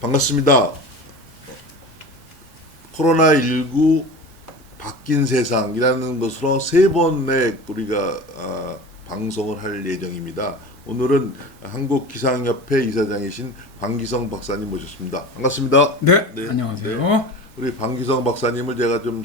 반갑습니다. 코로나19 바뀐 세상이라는 것으로 세 번의 우리가 방송을 할 예정입니다. 오늘은 한국기상협회 이사장이신 방기성 박사님 모셨습니다. 반갑습니다. 네, 안녕하세요. 네, 우리 방기성 박사님을 제가 좀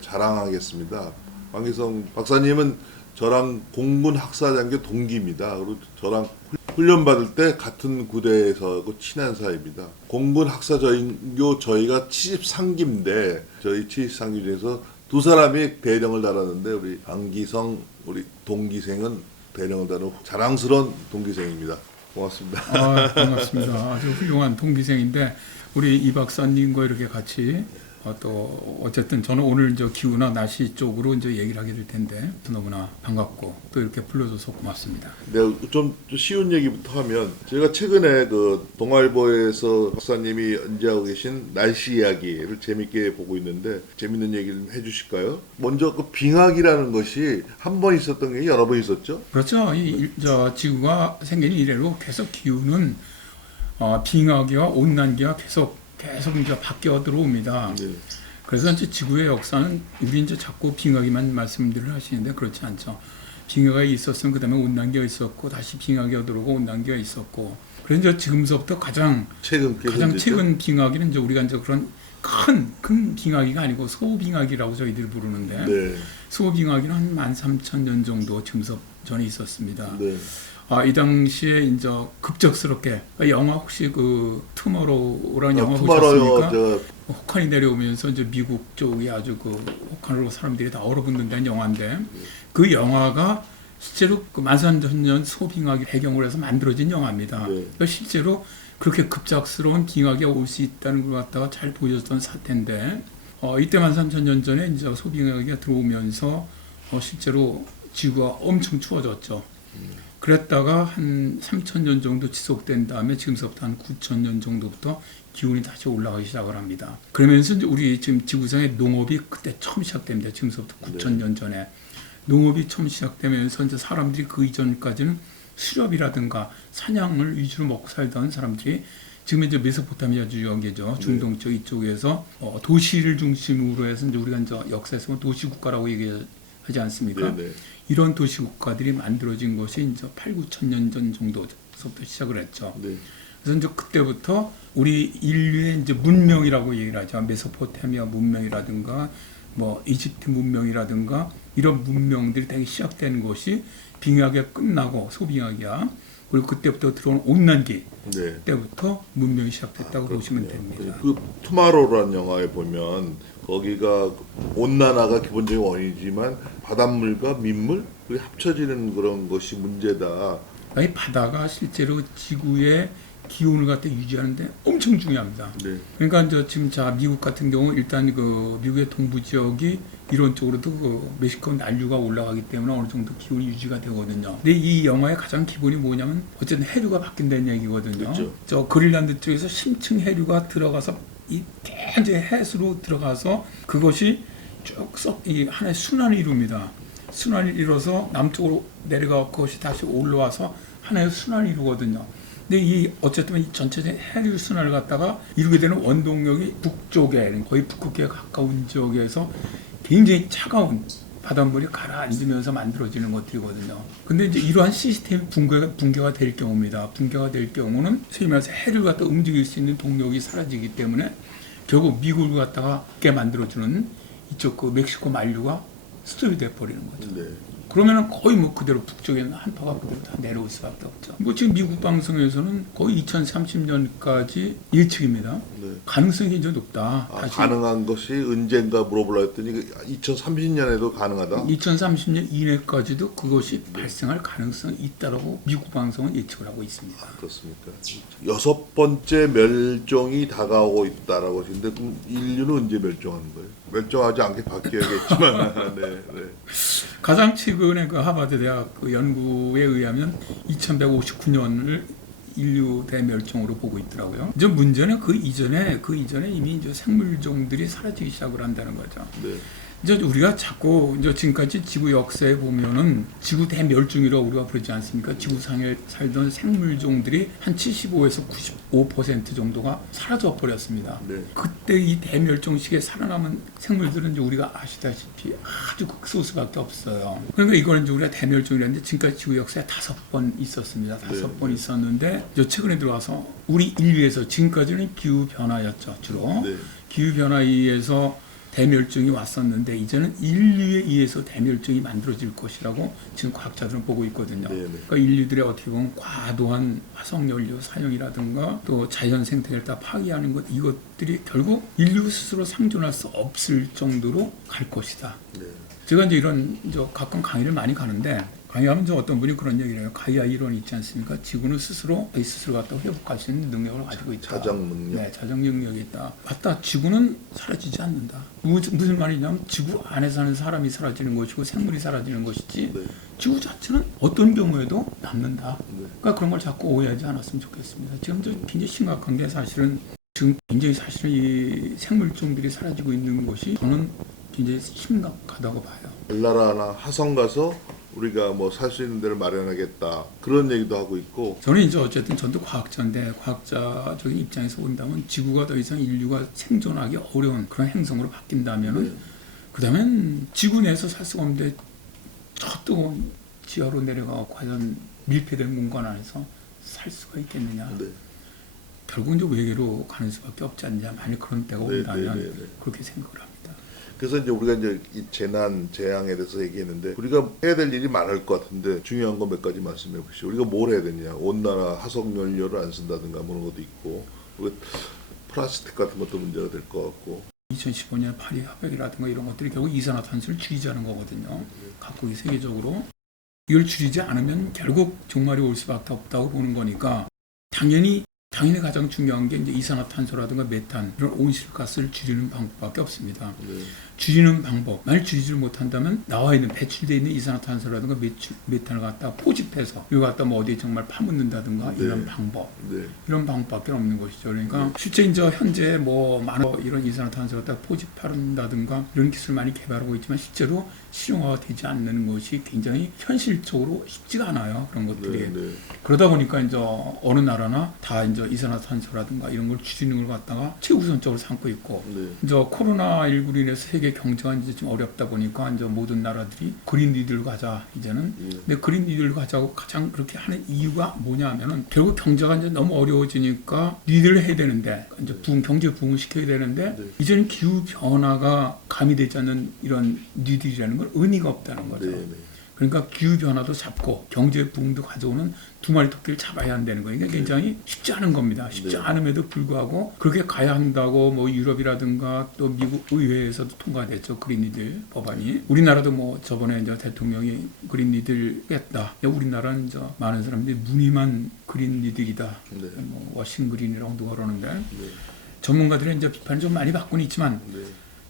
자랑하겠습니다. 방기성 박사님은 저랑 공군 학사장교 동기입니다. 그리고 저랑 훈련 받을 때 같은 구대에서 친한 사이입니다. 공군 학사장교 저희가 73기인데 저희 73기 중에서 두 사람이 대령을 달았는데 우리 방기성 우리 동기생은 대령을 다룬 자랑스러운 동기생입니다. 고맙습니다. 반갑습니다. 아주 훌륭한 동기생인데 우리 이 박사님과 이렇게 같이 또 어쨌든 저는 오늘 기후나 날씨 쪽으로 얘기를 하게 될 텐데 너무나 반갑고 또 이렇게 불러줘서 고맙습니다. 네, 좀 쉬운 얘기부터 하면 제가 최근에 동아일보에서 박사님이 연재하고 계신 날씨 이야기를 재밌게 보고 있는데 재밌는 얘기를 좀 해주실까요? 먼저 빙하기라는 것이 한 번 있었던 게 여러 번 있었죠? 그렇죠. 지구가 생긴 이래로 계속 기후는 빙하기와 온난기가 계속 바뀌어 들어옵니다. 네. 그래서 지구의 역사는 우리 자꾸 빙하기만 말씀들을 하시는데 그렇지 않죠. 빙하가 있었으면 그 다음에 온난기가 있었고 다시 빙하기가 들어오고 온난기가 있었고 그래서 지금서부터 가장 최근 빙하기는 우리가 그런 큰 빙하기가 아니고 소빙하기라고 저희들이 부르는데 네. 소빙하기는 한 13,000년 정도 지금서 전에 있었습니다. 네. 이 당시에 급작스럽게 영화 혹시 투모로우라는 영화 보셨습니까? 혹한이 내려오면서 미국 쪽이 아주 혹한으로 사람들이 다 얼어붙는다는 영화인데 그 영화가 실제로 13,000년 소빙하기 배경으로 해서 만들어진 영화입니다. 네. 실제로 그렇게 급작스러운 빙하기가 올 수 있다는 걸 갖다가 잘 보여줬던 사태인데 이때 13,000년 전에 소빙하기가 들어오면서 실제로 지구가 엄청 추워졌죠. 그랬다가 한 3,000년 정도 지속된 다음에 지금서부터 한 9,000년 정도부터 기온이 다시 올라가기 시작을 합니다. 그러면서 우리 지금 지구상의 농업이 그때 처음 시작됩니다. 지금서부터 9,000년 전에. 농업이 처음 시작되면서 사람들이 그 이전까지는 수렵이라든가 사냥을 위주로 먹고 살던 사람들이 지금 메소포타미아 지역이죠. 중동 쪽 이쪽에서 도시를 중심으로 해서 우리가 역사에서 도시국가라고 얘기하지 않습니까? 네네. 이런 도시국가들이 만들어진 것이 8,000~9,000년 전 정도서부터 시작을 했죠. 네. 그래서 그때부터 우리 인류의 문명이라고 얘기를 하죠. 메소포타미아 문명이라든가 이집트 문명이라든가 이런 문명들이 되게 시작되는 것이 빙하기가 끝나고 소빙하기야 그리고 그때부터 들어온 온난기 네. 때부터 문명이 시작됐다고 보시면 됩니다. 투마로우라는 영화에 보면 거기가 온난화가 기본적인 원인이지만 바닷물과 민물 합쳐지는 그런 것이 문제다. 이 바다가 실제로 지구의 기온을 갖다 유지하는데 엄청 중요합니다. 네. 그러니까 지금 미국 같은 경우 일단 미국의 동부 지역이 이론적으로도 멕시코 난류가 올라가기 때문에 어느 정도 기온이 유지가 되거든요. 근데 이 영화의 가장 기본이 뭐냐면 어쨌든 해류가 바뀐다는 얘기거든요. 그렇죠. 저 그린란드 쪽에서 심층 해류가 들어가서 이 대제 해수로 들어가서 그것이 이 하나의 순환을 이룹니다. 순환을 이뤄서 남쪽으로 내려가 그것이 다시 올라와서 하나의 순환을 이루거든요. 근데 어쨌든 이 전체적인 해류 순환을 갖다가 이루게 되는 원동력이 북쪽에 거의 북극에 가까운 지역에서 굉장히 차가운 바닷물이 가라앉으면서 만들어지는 것들이거든요. 근데 이러한 시스템이 붕괴가 될 경우입니다. 붕괴가 될 경우는 소위 말해서 해를 갖다 움직일 수 있는 동력이 사라지기 때문에 결국 미국을 갖다가 깨 만들어주는 이쪽 멕시코 만류가 스톱이 돼버리는 거죠. 네. 그러면은 거의 그대로 북쪽에 있는 한파가 그대로 다 내려올 수밖에 없죠. 지금 미국 방송에서는 거의 2030년까지 예측입니다. 네. 가능성이 이제 높다. 가능한 것이 언젠가 물어보려 했더니 2030년에도 가능하다. 2030년 이내까지도 그것이 발생할 가능성이 있다라고 미국 방송은 예측을 하고 있습니다. 그렇습니까? 6번째 멸종이 다가오고 있다라고 하시는데 그럼 인류는 언제 멸종하는 거예요? 멸종하지 않게 바뀌어야겠지만 네, 네. 가장 최근에 하버드 대학 연구에 의하면 2159년을 인류 대멸종으로 보고 있더라고요. 이제 문제는 그 이전에 이미 생물종들이 사라지기 시작을 한다는 거죠. 네. 이제 우리가 자꾸 이제 지금까지 지구 역사에 보면은 지구 대멸종이라고 우리가 부르지 않습니까? 지구상에 살던 생물종들이 한 75에서 95% 정도가 사라져 버렸습니다. 네. 그때 이 대멸종 시기에 살아남은 생물들은 이제 우리가 아시다시피 아주 극소수밖에 없어요. 그러니까 이거는 이제 우리가 대멸종이라는데 지금까지 지구 역사에 5번 있었습니다. 5번 있었는데 이제 최근에 들어와서 우리 인류에서 지금까지는 기후 변화였죠, 주로. 네. 기후 변화에 의해서 대멸종이 왔었는데 이제는 인류에 의해서 대멸종이 만들어질 것이라고 지금 과학자들은 보고 있거든요. 네네. 그러니까 인류들의 어떻게 보면 과도한 화석연료 사용이라든가 또 자연 생태계를 다 파괴하는 것, 이것들이 결국 인류 스스로 상존할 수 없을 정도로 갈 것이다. 네. 제가 이제 이런 가끔 강의를 많이 가는데, 강의하면 이제 어떤 분이 그런 얘기를 해요. 가이아 이론 있지 않습니까? 지구는 스스로 스스로 갖다 회복할 수 있는 능력을 가지고 있다. 자정 능력. 네, 자정 능력이 있다. 맞다. 지구는 사라지지 않는다. 무슨 말이냐면 지구 안에 사는 사람이 사라지는 것이고 생물이 사라지는 것이지 네. 지구 자체는 어떤 경우에도 남는다. 네. 그러니까 그런 걸 자꾸 오해하지 않았으면 좋겠습니다. 지금 굉장히 심각한 게 사실은 지금 굉장히 사실은 이 생물종들이 사라지고 있는 것이 저는 굉장히 심각하다고 봐요. 달나라나 화성 가서 우리가 뭐 살 수 있는 데를 마련하겠다 그런 얘기도 하고 있고. 저는 이제 어쨌든 전도 과학자인데 과학자적인 입장에서 본다면 지구가 더 이상 인류가 생존하기 어려운 그런 행성으로 바뀐다면은 네. 그다음엔 지구 내에서 살 수가 없는데 저 뜨거운 지하로 내려가 과연 밀폐된 공간 안에서 살 수가 있겠느냐. 네. 결국 이제 외계로 가는 수밖에 없지 않냐. 만약 그런 때가 네, 온다면 네, 네, 네. 그렇게 생각을 합니다. 그래서 이제 우리가 이제 이 재난, 재앙에 대해서 얘기했는데 우리가 해야 될 일이 많을 것 같은데 중요한 거 몇 가지 말씀해 보시죠. 우리가 뭘 해야 되냐? 온난화, 화석 연료를 안 쓴다든가 뭐 그런 것도 있고, 우리가 플라스틱 같은 것도 문제가 될 것 같고. 2015년 파리 협약이라든가 이런 것들이 결국 이산화탄소를 줄이자는 거거든요. 각국이 세계적으로 이걸 줄이지 않으면 결국 종말이 올 수밖에 없다고 보는 거니까 당연히 가장 중요한 게 이제 이산화탄소라든가 메탄 이런 온실가스를 줄이는 방법밖에 없습니다. 네. 줄이는 방법, 만약 줄이지를 못한다면 나와 있는 배출되어 있는 이산화탄소라든가 메탄을 갖다 포집해서 이거 갖다 뭐 어디에 정말 파묻는다든가 네. 이런 방법, 네. 이런 방법밖에 없는 것이죠. 그러니까 실제 이제 현재 뭐 많은 이런 이산화탄소를 갖다 포집한다든가 이런 기술 많이 개발하고 있지만 실제로 실용화가 되지 않는 것이 굉장히 현실적으로 쉽지가 않아요. 그런 것들이. 네. 네. 그러다 보니까 이제 어느 나라나 다 이제 이산화탄소라든가 이런 걸 줄이는 걸 갖다가 최우선적으로 삼고 있고, 네. 이제 코로나19로 인해서 세계 경제가 이제 좀 어렵다 보니까 이제 모든 나라들이 그린 뉴딜 가자 이제는. 근데 그린 뉴딜 가자고 가장 그렇게 하는 이유가 뭐냐면은 결국 경제가 이제 너무 어려워지니까 뉴딜을 해야 되는데 이제 경제 부흥을 시켜야 되는데 네. 이제는 기후 변화가 가미되지 않는 이런 뉴딜이라는 건 의미가 없다는 거죠. 네. 네. 그러니까 기후 변화도 잡고 경제 부흥도 가져오는 두 마리 토끼를 잡아야 한다는 거예요. 이게 굉장히 쉽지 않은 겁니다. 쉽지 네. 않음에도 불구하고 그렇게 가야 한다고 뭐 유럽이라든가 또 미국 의회에서도 통과됐죠. 그린니들 법안이. 우리나라도 뭐 저번에 이제 대통령이 그린니들 깼다. 우리나라는 이제 많은 사람들이 무늬만 그린니들이다. 네. 뭐 워싱 그린이라고 누가 그러는데 네. 전문가들은 이제 비판을 좀 많이 받고는 있지만 네.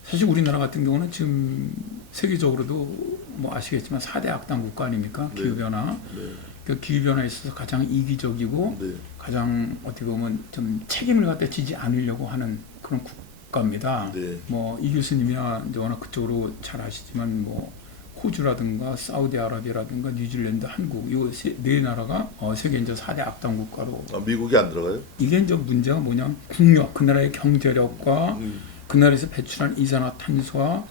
사실 우리나라 같은 경우는 지금 세계적으로도 뭐 아시겠지만 4대 악당 국가 아닙니까? 네. 기후변화. 네. 그 기후변화에 있어서 가장 이기적이고 네. 가장 어떻게 보면 좀 책임을 갖다 지지 않으려고 하는 그런 국가입니다. 네. 뭐 이 교수님이야 이제 워낙 그쪽으로 잘 아시지만 뭐 호주라든가 사우디아라비아라든가 뉴질랜드, 한국 이 네 나라가 세계 이제 4대 악당 국가로. 아, 미국이 안 들어가요? 이게 이제 문제가 뭐냐면 국력, 그 나라의 경제력과 그 나라에서 배출한 이산화탄소와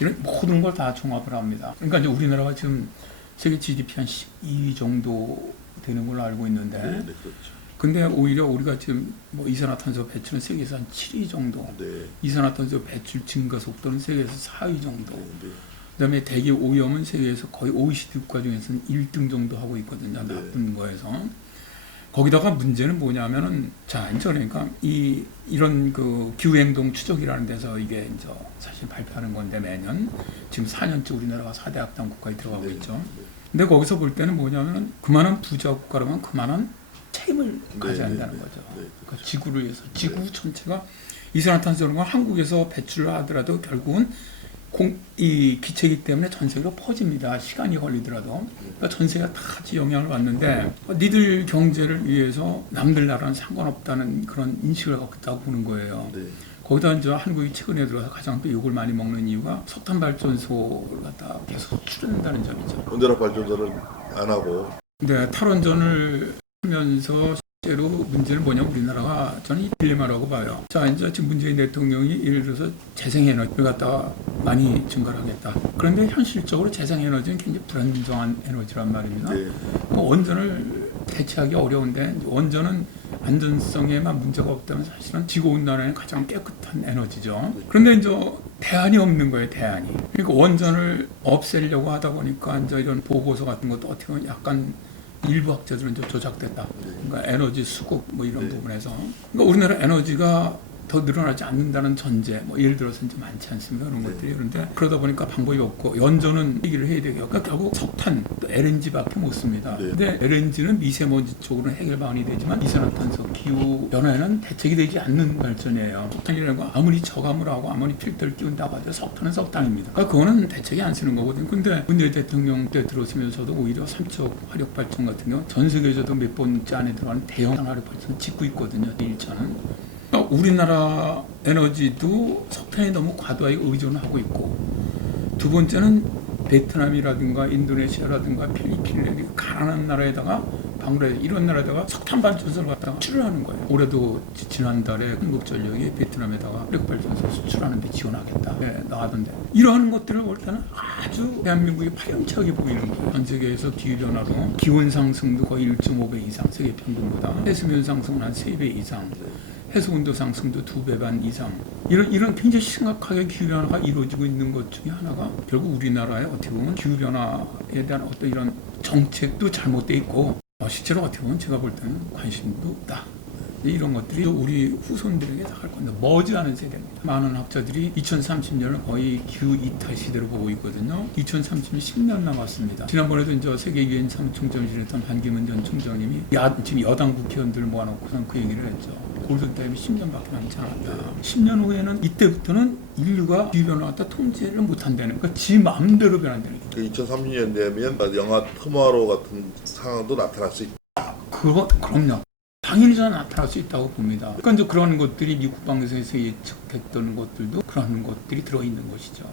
이런 모든 걸 다 종합을 합니다. 그러니까 이제 우리나라가 지금 세계 GDP 한 12위 정도 되는 걸로 알고 있는데, 네. 네. 그렇죠. 근데 오히려 우리가 지금 뭐 이산화탄소 배출은 세계에서 한 7위 정도, 네. 이산화탄소 배출 증가 속도는 세계에서 4위 정도, 네. 그다음에 대기 오염은 세계에서 거의 OECD 국가 중에서는 1등 정도 하고 있거든요. 네. 나쁜 거에서. 거기다가 문제는 뭐냐면은, 자, 이제 그러니까 이런 그 기후행동 추적이라는 데서 이게 이제 사실 발표하는 건데 매년 지금 4년째 우리나라가 4대 악당 국가에 들어가고 네. 있죠. 근데 거기서 볼 때는 뭐냐면은 그만한 부자 국가라면 그만한 책임을 가져야 한다는 거죠. 네. 그러니까 지구를 위해서 지구 전체가 이산화탄소라는 건 한국에서 배출을 하더라도 결국은 이 기체이기 때문에 전 세계로 퍼집니다. 시간이 걸리더라도. 그러니까 전 세계가 다 같이 영향을 받는데 니들 경제를 위해서 남들 나라는 상관없다는 그런 인식을 갖고 있다고 보는 거예요. 네. 거기다 이제 한국이 최근에 들어서 가장 또 욕을 많이 먹는 이유가 석탄 발전소를 갖다 계속 수출한다는 점이죠. 원자력 발전소를 안 하고. 근데 탈원전을 하면서 실제로 문제는 뭐냐면 우리나라가 저는 이 딜레마라고 봐요. 자, 이제 지금 문재인 대통령이 예를 들어서 재생에너지를 갖다가 많이 증가를 하겠다. 그런데 현실적으로 재생에너지는 굉장히 불안정한 에너지란 말입니다. 네. 그 원전을 대체하기 어려운데 원전은 안전성에만 문제가 없다면 사실은 지구온난화에 가장 깨끗한 에너지죠. 그런데 이제 대안이 없는 거예요, 대안이. 그러니까 원전을 없애려고 하다 보니까 이제 이런 보고서 같은 것도 어떻게 보면 약간 일부 학자들은 이제 조작됐다. 그러니까 에너지 수급 뭐 이런 네. 부분에서. 그러니까 우리나라 에너지가 더 늘어나지 않는다는 전제, 뭐 예를 들어서 이제 많지 않습니까? 그런 것들이. 그런데 그러다 보니까 방법이 없고, 연전은 얘기를 해야 되겠고, 그러니까 결국 석탄, 또 LNG밖에 못 씁니다. 네. 근데 LNG는 미세먼지 쪽으로는 해결 방안이 되지만, 이산화탄소, 기후 변화에는 대책이 되지 않는 발전이에요. 석탄이라는 건 아무리 저감을 하고, 아무리 필터를 끼운다고 하죠. 석탄은 석탄입니다. 그러니까 그거는 대책이 안 쓰는 거거든요. 근데 문재인 대통령 때 들어서면서도 오히려 삼척 화력 발전 같은 경우 전 세계에서도 몇 번째 안에 들어가는 대형 화력 발전 짓고 있거든요. 1차는. 우리나라 에너지도 석탄에 너무 과도하게 의존하고 있고, 두 번째는 베트남이라든가 인도네시아라든가 필리핀 가난한 나라에다가 방글라데시 이런 나라에다가 석탄 발전소를 갖다가 수출을 하는 거예요. 올해도 지난달에 한국전력이 베트남에다가 화력 발전소 수출하는 데 지원하겠다 나왔던데, 이러한 것들을 볼 때는 아주 대한민국이 파렴치하게 보이는 거예요. 전 세계에서 기후변화로 기온 상승도 거의 1.5배 이상, 세계 평균보다 해수면 상승은 한 3배 이상, 해수 온도 상승도 2배 반 이상, 이런 굉장히 심각하게 기후변화가 이루어지고 있는 것 중에 하나가 결국 우리나라의 어떻게 보면 기후변화에 대한 어떤 이런 정책도 잘못돼 있고, 실제로 어떻게 보면 제가 볼 때는 관심도 없다. 이런 것들이 또 우리 후손들에게 나갈 건데 머지않은 세대입니다. 많은 학자들이 2030년을 거의 기후 이탈 시대로 보고 있거든요. 2030년 10년 남았습니다. 지난번에도 이제 세계 유엔 사무총장을 했던 반기문 전 총장님이 지금 여당 국회의원들을 모아놓고선 그 얘기를 했죠. 골든타임이 10년밖에 남지 않았다. 10년 후에는 이때부터는 인류가 기후변화를 갖다 통제를 못한다는, 그러니까 지 마음대로 변한다는 거죠. 그 2030년 되면 영화 토마로 같은 상황도 나타날 수 있다. 그럼요. 당연히 저는 나타날 수 있다고 봅니다. 그러니까 이제 그런 것들이 미국 방송에서 예측했던 것들도 그런 것들이 들어있는 것이죠.